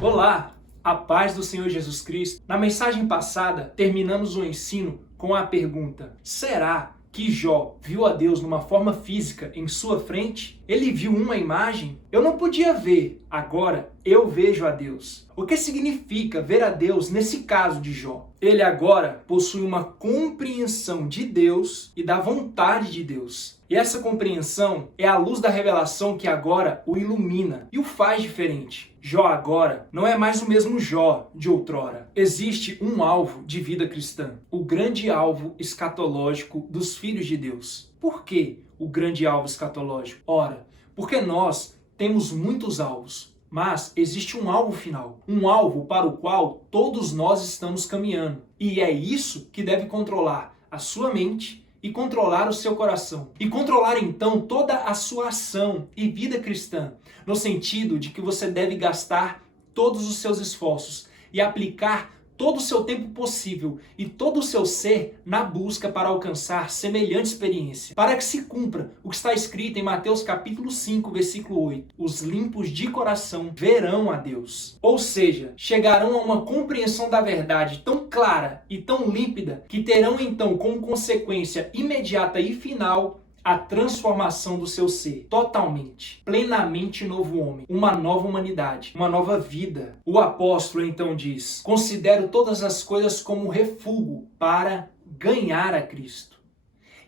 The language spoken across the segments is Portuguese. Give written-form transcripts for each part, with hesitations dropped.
Olá, a paz do Senhor Jesus Cristo. Na mensagem passada, terminamos o ensino com a pergunta: será que Jó viu a Deus numa forma física em sua frente? Ele viu uma imagem? Eu não podia ver, agora eu vejo a Deus. O que significa ver a Deus nesse caso de Jó? Ele agora possui uma compreensão de Deus e da vontade de Deus. E essa compreensão é a luz da revelação que agora o ilumina e o faz diferente. Jó agora não é mais o mesmo Jó de outrora. Existe um alvo de vida cristã, o grande alvo escatológico dos filhos de Deus. Por que o grande alvo escatológico? Ora, porque nós temos muitos alvos, mas existe um alvo final, um alvo para o qual todos nós estamos caminhando. E é isso que deve controlar a sua mente e controlar o seu coração. E controlar então toda a sua ação e vida cristã, no sentido de que você deve gastar todos os seus esforços e aplicar todo o seu tempo possível e todo o seu ser na busca para alcançar semelhante experiência, para que se cumpra o que está escrito em Mateus capítulo 5, versículo 8. Os limpos de coração verão a Deus. Ou seja, chegarão a uma compreensão da verdade tão clara e tão límpida que terão então como consequência imediata e final a transformação do seu ser, totalmente, plenamente novo homem, uma nova humanidade, uma nova vida. O apóstolo então diz: considero todas as coisas como refúgio para ganhar a Cristo.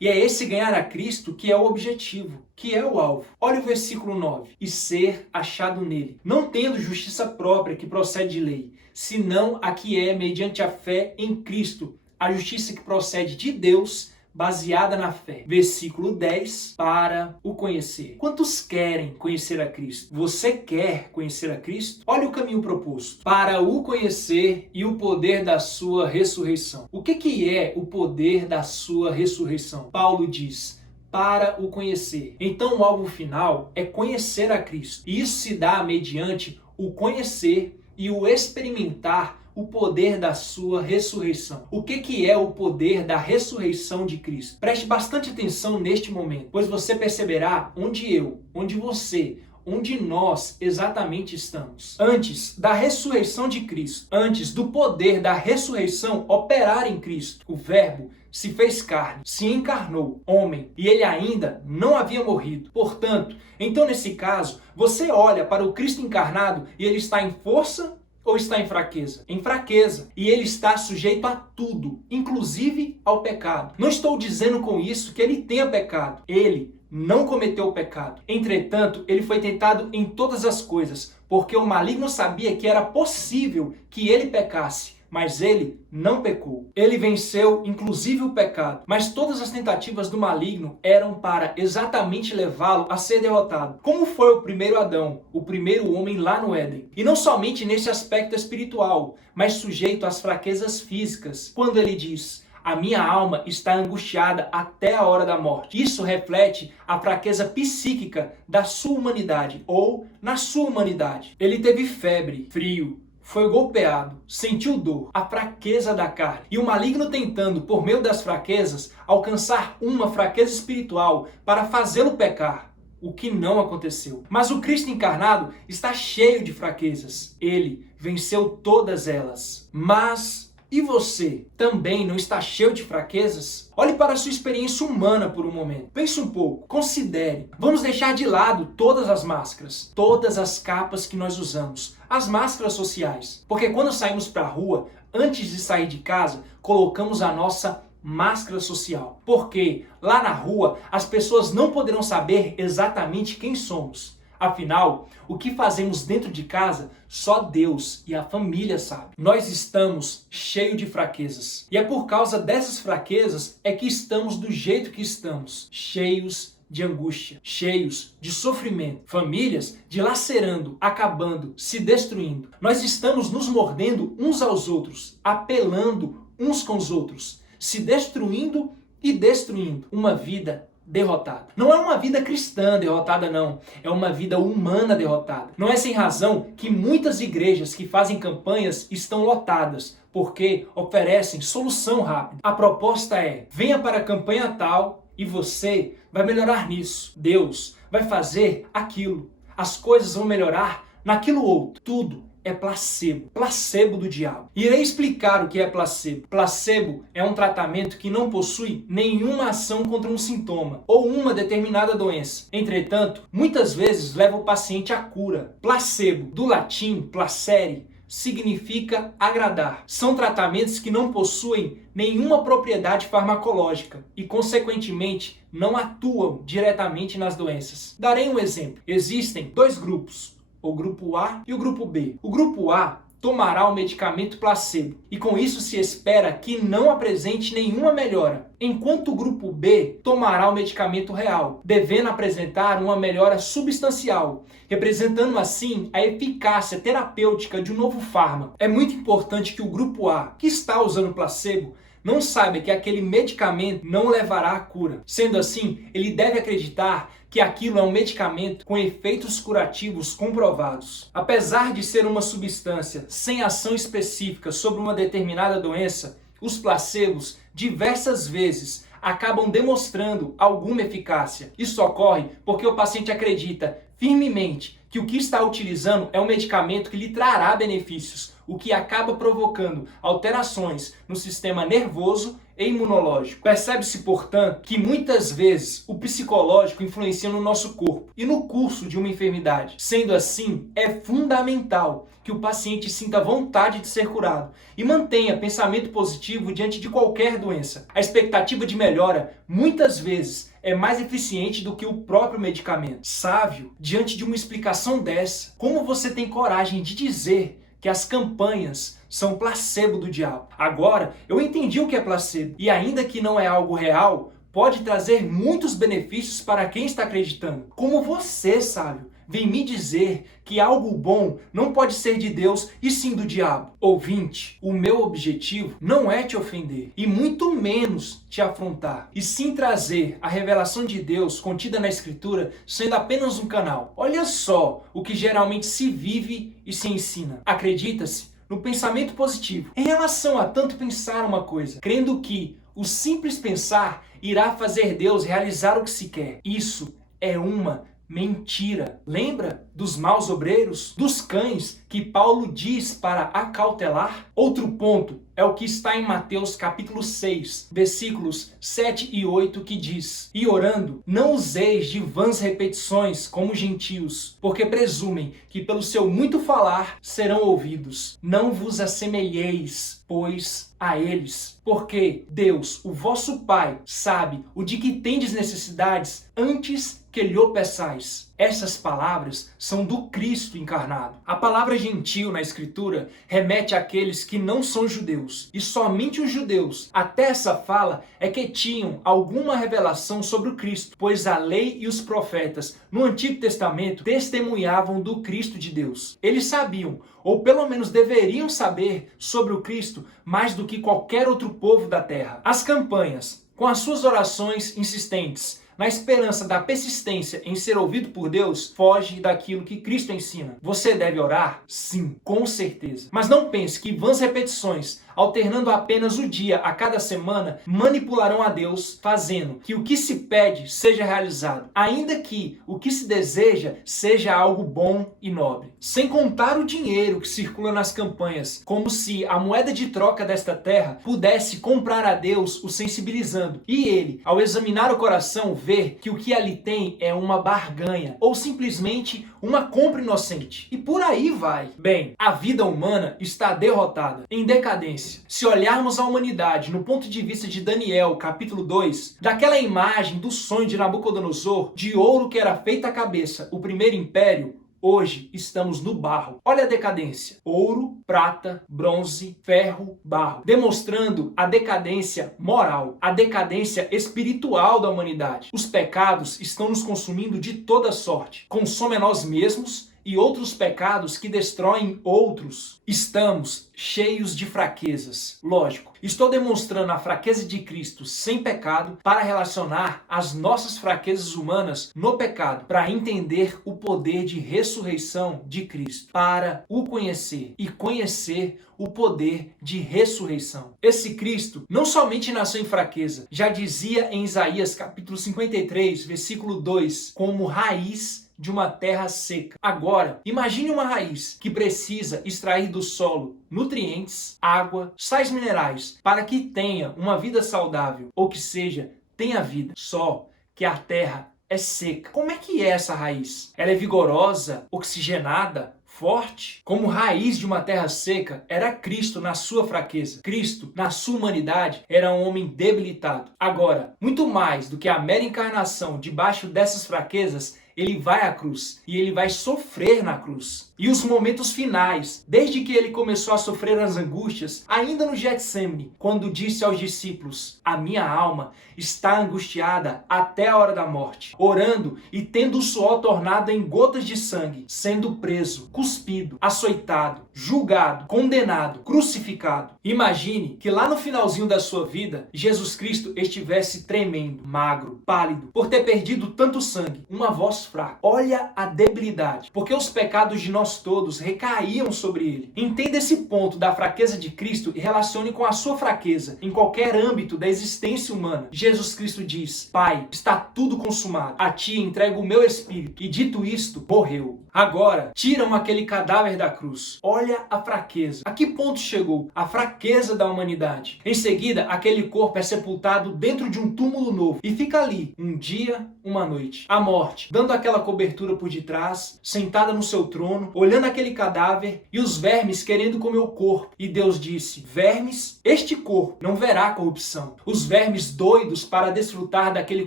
E é esse ganhar a Cristo que é o objetivo, que é o alvo. Olha o versículo 9. E ser achado nele, não tendo justiça própria que procede de lei, senão a que é mediante a fé em Cristo, a justiça que procede de Deus, baseada na fé. Versículo 10, para o conhecer. Quantos querem conhecer a Cristo? Você quer conhecer a Cristo? Olha o caminho proposto. Para o conhecer e o poder da sua ressurreição. O que é o poder da sua ressurreição? Paulo diz: para o conhecer. Então o alvo final é conhecer a Cristo. E isso se dá mediante o conhecer e o experimentar o poder da sua ressurreição. O que é o poder da ressurreição de Cristo? Preste bastante atenção neste momento, pois você perceberá onde você, onde nós exatamente estamos. Antes da ressurreição de Cristo, antes do poder da ressurreição operar em Cristo, o Verbo se fez carne, se encarnou, homem, e ele ainda não havia morrido. Portanto, então nesse caso, você olha para o Cristo encarnado e ele está em força ou está em fraqueza? Em fraqueza. E ele está sujeito a tudo, inclusive ao pecado. Não estou dizendo com isso que ele tenha pecado. Ele não cometeu o pecado. Entretanto, ele foi tentado em todas as coisas, porque o maligno sabia que era possível que ele pecasse. Mas ele não pecou. Ele venceu inclusive o pecado. Mas todas as tentativas do maligno eram para exatamente levá-lo a ser derrotado. Como foi o primeiro Adão, o primeiro homem lá no Éden. E não somente nesse aspecto espiritual, mas sujeito às fraquezas físicas. Quando ele diz: a minha alma está angustiada até a hora da morte. Isso reflete a fraqueza psíquica da sua humanidade, ou na sua humanidade. Ele teve febre, frio, foi golpeado, sentiu dor, a fraqueza da carne. E o maligno tentando, por meio das fraquezas, alcançar uma fraqueza espiritual para fazê-lo pecar, o que não aconteceu. Mas o Cristo encarnado está cheio de fraquezas. Ele venceu todas elas. Mas e você também não está cheio de fraquezas? Olhe para a sua experiência humana por um momento. Pense um pouco, considere. Vamos deixar de lado todas as máscaras, todas as capas que nós usamos, as máscaras sociais. Porque quando saímos para a rua, antes de sair de casa, colocamos a nossa máscara social. Porque lá na rua as pessoas não poderão saber exatamente quem somos. Afinal, o que fazemos dentro de casa, só Deus e a família sabem. Nós estamos cheios de fraquezas. E é por causa dessas fraquezas é que estamos do jeito que estamos. Cheios de angústia, cheios de sofrimento. Famílias dilacerando, acabando, se destruindo. Nós estamos nos mordendo uns aos outros, apelando uns com os outros, se destruindo e destruindo. Uma vida derrotada. Não é uma vida cristã derrotada, não. É uma vida humana derrotada. Não é sem razão que muitas igrejas que fazem campanhas estão lotadas, porque oferecem solução rápida. A proposta é: venha para a campanha tal e você vai melhorar nisso. Deus vai fazer aquilo. As coisas vão melhorar naquilo outro. Tudo é placebo. Placebo do diabo. Irei explicar o que é placebo. Placebo é um tratamento que não possui nenhuma ação contra um sintoma ou uma determinada doença. Entretanto, muitas vezes leva o paciente à cura. Placebo, do latim placere, significa agradar. São tratamentos que não possuem nenhuma propriedade farmacológica e, consequentemente, não atuam diretamente nas doenças. Darei um exemplo. Existem dois grupos, o grupo A e o grupo B. O grupo A tomará o medicamento placebo e com isso se espera que não apresente nenhuma melhora, enquanto o grupo B tomará o medicamento real, devendo apresentar uma melhora substancial, representando assim a eficácia terapêutica de um novo fármaco. É muito importante que o grupo A, que está usando placebo, não saiba que aquele medicamento não levará à cura. Sendo assim, ele deve acreditar que aquilo é um medicamento com efeitos curativos comprovados. Apesar de ser uma substância sem ação específica sobre uma determinada doença, os placebos diversas vezes acabam demonstrando alguma eficácia. Isso ocorre porque o paciente acredita firmemente que o que está utilizando é um medicamento que lhe trará benefícios, o que acaba provocando alterações no sistema nervoso e imunológico. Percebe-se, portanto, que muitas vezes o psicológico influencia no nosso corpo e no curso de uma enfermidade. Sendo assim, é fundamental que o paciente sinta vontade de ser curado e mantenha pensamento positivo diante de qualquer doença. A expectativa de melhora, muitas vezes, é mais eficiente do que o próprio medicamento. Sávio, diante de uma explicação dessa, como você tem coragem de dizer que as campanhas são placebo do diabo? Agora, eu entendi o que é placebo e ainda que não é algo real, pode trazer muitos benefícios para quem está acreditando. Como você, sábio, vem me dizer que algo bom não pode ser de Deus e sim do diabo. Ouvinte, o meu objetivo não é te ofender e muito menos te afrontar, e sim trazer a revelação de Deus contida na Escritura sendo apenas um canal. Olha só o que geralmente se vive e se ensina. Acredita-se no pensamento positivo em relação a tanto pensar uma coisa, crendo que o simples pensar irá fazer Deus realizar o que se quer. Isso é uma mentira. Lembra dos maus obreiros, dos cães que Paulo diz para acautelar? Outro ponto é o que está em Mateus capítulo 6, versículos 7 e 8, que diz: "E orando, não useis de vãs repetições como gentios, porque presumem que pelo seu muito falar serão ouvidos. Não vos assemelheis, pois, a eles, porque Deus, o vosso Pai, sabe o de que tendes necessidades antes que lhe o peçais." Essas palavras são do Cristo encarnado. A palavra gentil na Escritura remete àqueles que não são judeus. E somente os judeus, até essa fala, é que tinham alguma revelação sobre o Cristo, pois a lei e os profetas no Antigo Testamento testemunhavam do Cristo de Deus. Eles sabiam, ou pelo menos deveriam saber, sobre o Cristo mais do que qualquer outro povo da terra. As campanhas, com as suas orações insistentes, na esperança da persistência em ser ouvido por Deus, foge daquilo que Cristo ensina. Você deve orar? Sim, com certeza. Mas não pense que vãs repetições, alternando apenas o dia a cada semana, manipularão a Deus, fazendo que o que se pede seja realizado, ainda que o que se deseja seja algo bom e nobre. Sem contar o dinheiro que circula nas campanhas, como se a moeda de troca desta terra pudesse comprar a Deus o sensibilizando, e ele, ao examinar o coração, ver que o que ali tem é uma barganha, ou simplesmente uma compra inocente. E por aí vai. Bem, a vida humana está derrotada, em decadência. Se olharmos a humanidade no ponto de vista de Daniel, capítulo 2, daquela imagem do sonho de Nabucodonosor, de ouro que era feita a cabeça, o primeiro império, hoje estamos no barro. Olha a decadência. Ouro, prata, bronze, ferro, barro. Demonstrando a decadência moral, a decadência espiritual da humanidade. Os pecados estão nos consumindo de toda sorte. Consome a nós mesmos e outros pecados que destroem outros. Estamos cheios de fraquezas. Lógico, estou demonstrando a fraqueza de Cristo sem pecado para relacionar as nossas fraquezas humanas no pecado, para entender o poder de ressurreição de Cristo, para o conhecer e conhecer o poder de ressurreição. Esse Cristo não somente nasceu em fraqueza, já dizia em Isaías capítulo 53, versículo 2, como raiz de uma terra seca. Agora, imagine uma raiz que precisa extrair do solo nutrientes, água, sais minerais para que tenha uma vida saudável, ou que seja, tenha vida. Só que a terra é seca. Como é que é essa raiz? Ela é vigorosa, oxigenada, forte? Como raiz de uma terra seca, era Cristo na sua fraqueza. Cristo, na sua humanidade, era um homem debilitado. Agora, muito mais do que a mera encarnação debaixo dessas fraquezas, ele vai à cruz e ele vai sofrer na cruz. E os momentos finais, desde que ele começou a sofrer as angústias, ainda no Getsemane, quando disse aos discípulos: a minha alma está angustiada até a hora da morte, orando e tendo o suor tornado em gotas de sangue, sendo preso, cuspido, açoitado, julgado, condenado, crucificado. Imagine que lá no finalzinho da sua vida, Jesus Cristo estivesse tremendo, magro, pálido, por ter perdido tanto sangue, uma voz fraca. Olha a debilidade, porque os pecados de nós todos recaíam sobre ele. Entenda esse ponto da fraqueza de Cristo e relacione com a sua fraqueza em qualquer âmbito da existência humana. Jesus Cristo diz: Pai, está tudo consumado, a ti entrego o meu espírito. E dito isto, morreu. Agora, tiram aquele cadáver da cruz. Olha a fraqueza. A que ponto chegou a fraqueza da humanidade? Em seguida, aquele corpo é sepultado dentro de um túmulo novo e fica ali um dia, uma noite. A morte, dando aquela cobertura por detrás, sentada no seu trono, olhando aquele cadáver e os vermes querendo comer o corpo. E Deus disse: vermes, este corpo não verá corrupção. Os vermes doidos para desfrutar daquele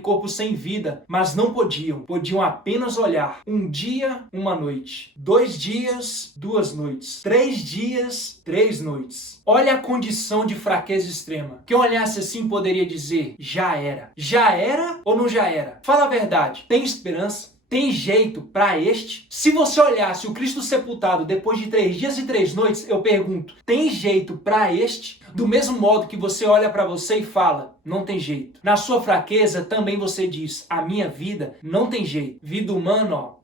corpo sem vida, mas não podiam apenas olhar. Um dia, uma noite. 2 dias, 2 noites. 3 dias, 3 noites. Olha a condição de fraqueza extrema. Quem olhasse assim poderia dizer: já era. Já era ou não já era? Fala a verdade. Tem esperança? Tem jeito para este? Se você olhasse o Cristo sepultado depois de 3 dias e 3 noites, eu pergunto: tem jeito para este? Do mesmo modo que você olha para você e fala: não tem jeito. Na sua fraqueza também você diz: a minha vida não tem jeito. Vida humana, ó.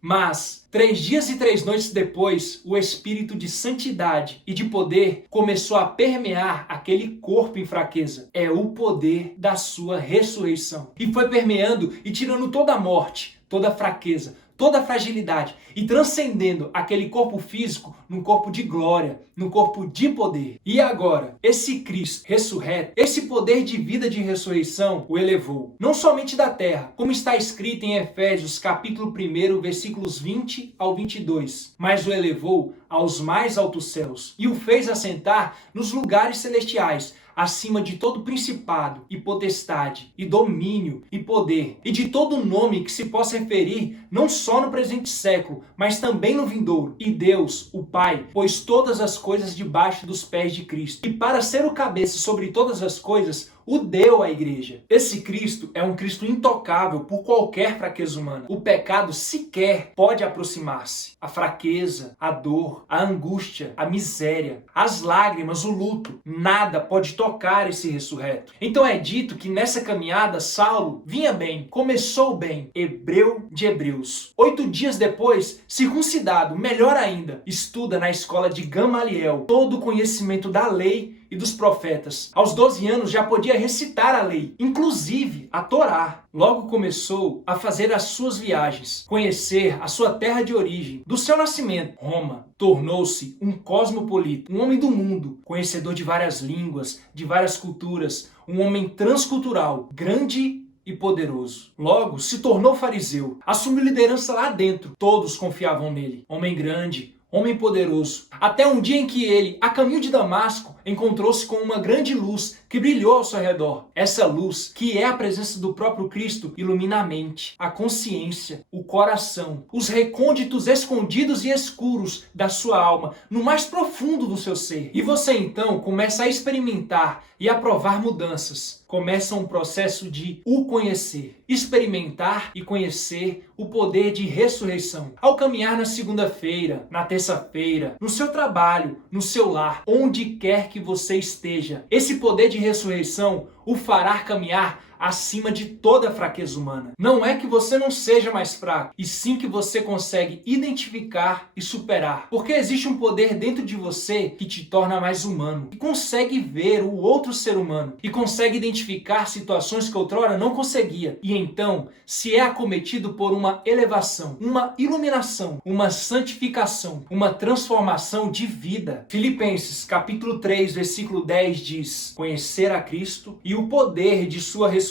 Mas 3 dias e 3 noites depois, o espírito de santidade e de poder começou a permear aquele corpo em fraqueza. É o poder da sua ressurreição. E foi permeando e tirando toda a morte, toda a fraqueza, toda a fragilidade e transcendendo aquele corpo físico num corpo de glória, num corpo de poder. E agora, esse Cristo ressurreto, esse poder de vida de ressurreição o elevou, não somente da terra, como está escrito em Efésios capítulo 1, versículos 20 ao 22, mas o elevou aos mais altos céus e o fez assentar nos lugares celestiais, acima de todo principado e potestade e domínio e poder e de todo nome que se possa referir não só no presente século, mas também no vindouro. E Deus, o Pai, pôs todas as coisas debaixo dos pés de Cristo e para ser o cabeça sobre todas as coisas, o deu à igreja. Esse Cristo é um Cristo intocável por qualquer fraqueza humana. O pecado sequer pode aproximar-se. A fraqueza, a dor, a angústia, a miséria, as lágrimas, o luto, nada pode tocar esse ressurreto. Então é dito que nessa caminhada Saulo vinha bem, começou bem, hebreu de hebreus. 8 dias depois, circuncidado, melhor ainda, estuda na escola de Gamaliel todo o conhecimento da lei e dos profetas. Aos 12 anos já podia recitar a lei, inclusive a Torá. Logo começou a fazer as suas viagens, conhecer a sua terra de origem. Do seu nascimento, Roma, tornou-se um cosmopolita, um homem do mundo, conhecedor de várias línguas, de várias culturas, um homem transcultural, grande e poderoso. Logo se tornou fariseu, assumiu liderança lá dentro. Todos confiavam nele. Homem grande, homem poderoso. Até um dia em que ele, a caminho de Damasco, encontrou-se com uma grande luz que brilhou ao seu redor. Essa luz, que é a presença do próprio Cristo, ilumina a mente, a consciência, o coração, os recônditos escondidos e escuros da sua alma, no mais profundo do seu ser. E você então começa a experimentar e a provar mudanças. Começa um processo de o conhecer, experimentar e conhecer o poder de ressurreição. Ao caminhar na segunda-feira, na terça-feira, no seu trabalho, no seu lar, onde quer que você esteja, esse poder de ressurreição o fará caminhar acima de toda fraqueza humana. Não é que você não seja mais fraco, e sim que você consegue identificar e superar. Porque existe um poder dentro de você que te torna mais humano, que consegue ver o outro ser humano, e consegue identificar situações que outrora não conseguia. E então, se é acometido por uma elevação, uma iluminação, uma santificação, uma transformação de vida. Filipenses capítulo 3, versículo 10 diz: conhecer a Cristo e o poder de sua ressurreição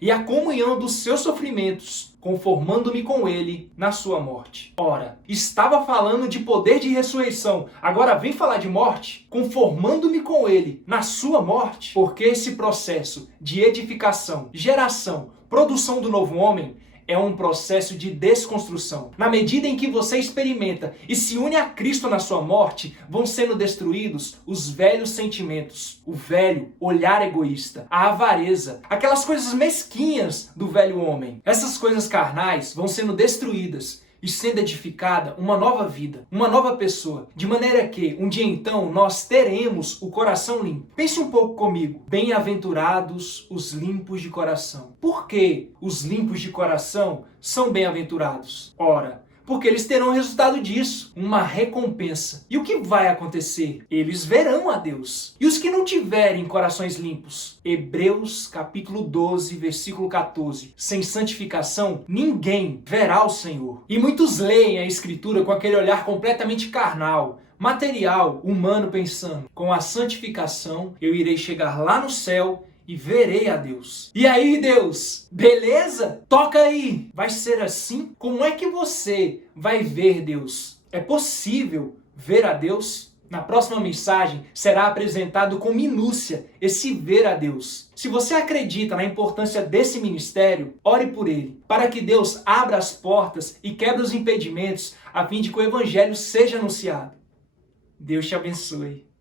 e a comunhão dos seus sofrimentos, conformando-me com ele na sua morte. Ora, estava falando de poder de ressurreição, agora vem falar de morte? Conformando-me com ele na sua morte? Porque esse processo de edificação, geração, produção do novo homem é um processo de desconstrução. Na medida em que você experimenta e se une a Cristo na sua morte, vão sendo destruídos os velhos sentimentos, o velho olhar egoísta, a avareza, aquelas coisas mesquinhas do velho homem. Essas coisas carnais vão sendo destruídas e sendo edificada uma nova vida, uma nova pessoa, de maneira que um dia então nós teremos o coração limpo. Pense um pouco comigo. Bem-aventurados os limpos de coração. Por que os limpos de coração são bem-aventurados? Ora, porque eles terão o resultado disso, uma recompensa. E o que vai acontecer? Eles verão a Deus. E os que não tiverem corações limpos? Hebreus capítulo 12, versículo 14. Sem santificação, ninguém verá o Senhor. E muitos leem a Escritura com aquele olhar completamente carnal, material, humano, pensando: com a santificação eu irei chegar lá no céu e verei a Deus. E aí, Deus, beleza? Toca aí! Vai ser assim? Como é que você vai ver Deus? É possível ver a Deus? Na próxima mensagem será apresentado com minúcia esse ver a Deus. Se você acredita na importância desse ministério, ore por ele, para que Deus abra as portas e quebre os impedimentos a fim de que o evangelho seja anunciado. Deus te abençoe.